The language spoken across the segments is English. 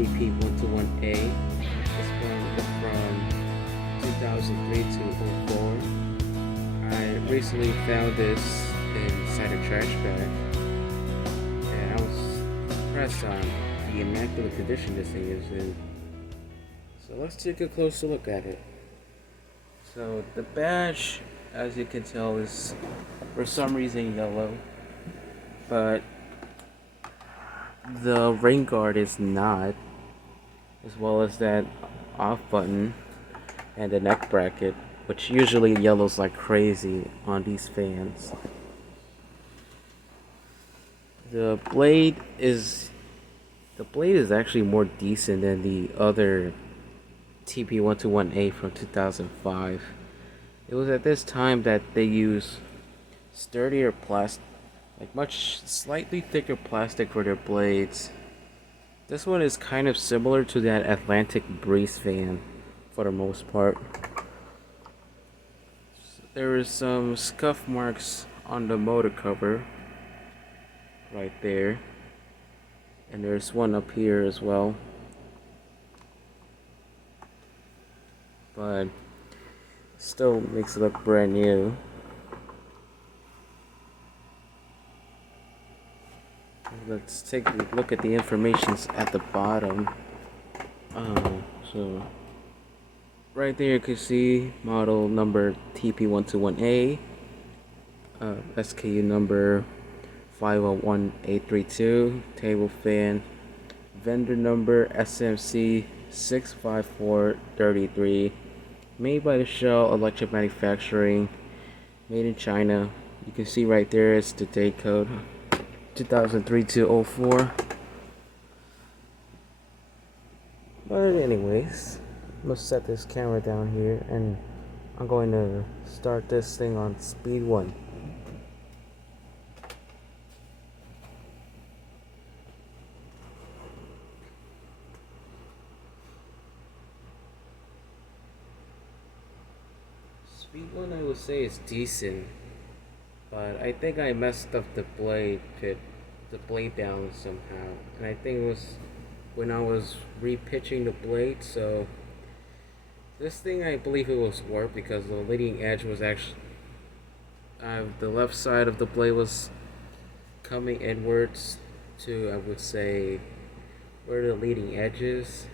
TP121A. This one is from 2003 to '04. I recently found this inside a trash bag, and I was impressed on the immaculate condition this thing is in. So let's take a closer look at it. So the badge, as you can tell, is for some reason yellow, but the rain guard is not, as well as that off button and the neck bracket, which usually yellows like crazy on these fans. The blade is actually more decent than the other TP121A from 2005. It was at this time that they used sturdier plastic, like much slightly thicker plastic for their blades. This one is kind of similar to that Atlantic Breeze fan for the most part. There is some scuff marks on the motor cover right there, and there's one up here as well, but still makes it look brand new. Let's take a look at the information at the bottom. So right there you can see model number TP121A, SKU number 501832, table fan, vendor number SMC 65433, made by the Shell Electric Manufacturing, made in China. You can see right there is the date code 2003 to '04. But anyways, I'm gonna set this camera down here and I'm going to start this thing on speed 1. Speed 1 I would say is decent, but I think I messed up the blade down somehow, and I think it was when I was repitching the blade. So this thing, I believe it was warped because the leading edge was actually the left side of the blade was coming inwards to, I would say, where the leading edge is.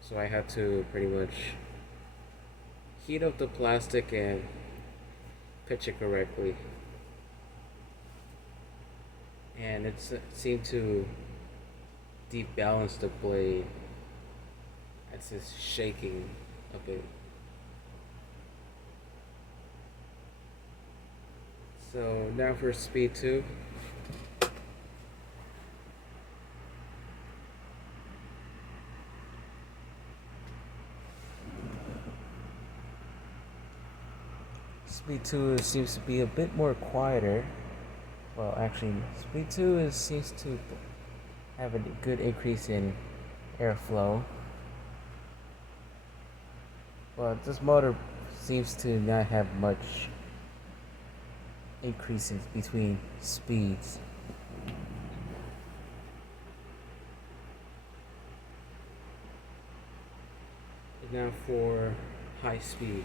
So I had to pretty much heat up the plastic and pitch it correctly, and it seemed to debalance the blade. It's just shaking a bit. So now for speed 2. Speed 2 seems to be a bit more quieter. Well, actually, speed 2 seems to have a good increase in airflow. But this motor seems to not have much increases between speeds. And now for high speed.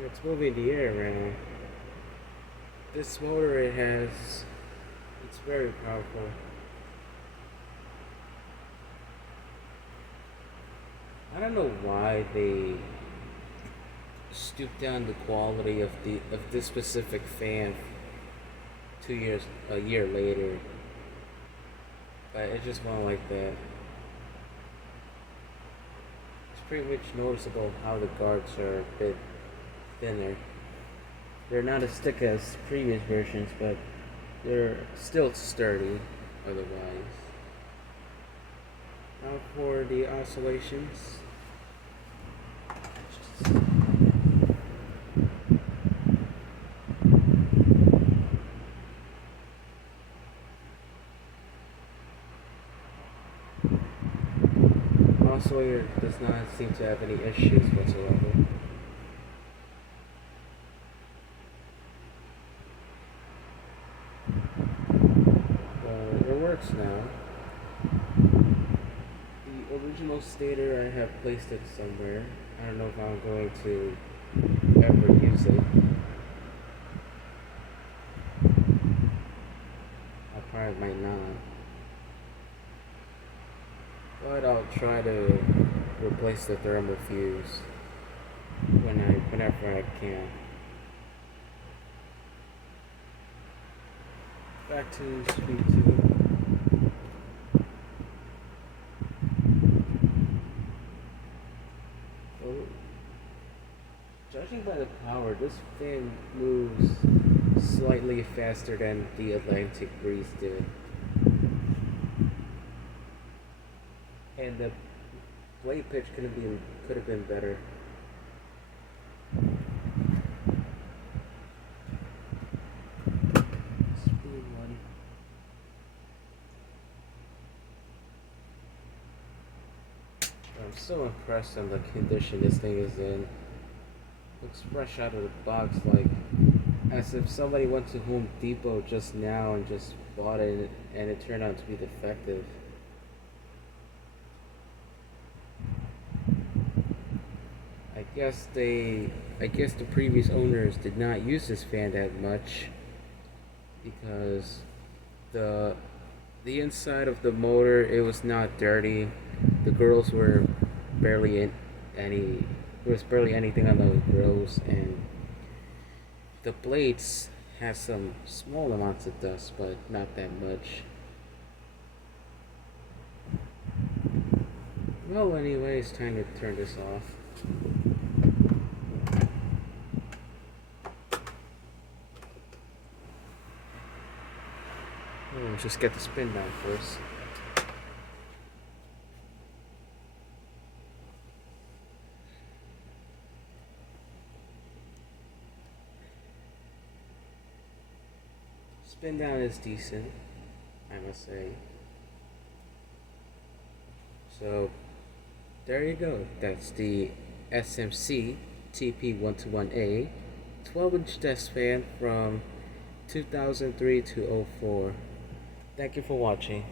It's moving the air around. This motor, it's very powerful. I don't know why they stooped down the quality of this specific fan a year later, but it just went like that. It's pretty much noticeable how the guards are a bit thinner. They're not as thick as previous versions, but they're still sturdy otherwise. Now for the oscillations. Sawyer does not seem to have any issues whatsoever. It works now. The original stator, I have placed it somewhere. I don't know if I'm going to ever use it. I probably might not. But I'll try to replace the thermal fuse whenever I can. Back to speed 2. Oh, judging by the power, this fan moves slightly faster than the Atlantic Breeze did. And the blade pitch could have been better. Speed 1. I'm so impressed on the condition this thing is in. Looks fresh out of the box, like as if somebody went to Home Depot just now and just bought it and it turned out to be defective. I guess the previous owners did not use this fan that much because the inside of the motor, it was not dirty. The grills were barely in any there was barely anything on those grills, and the blades have some small amounts of dust, but not that much. Well, anyway, it's time to turn this off. Let's just get the spin down first. Spin down is decent, I must say. So, there you go. That's the SMC TP121A 12-inch desk fan from 2003 to 04. Thank you for watching.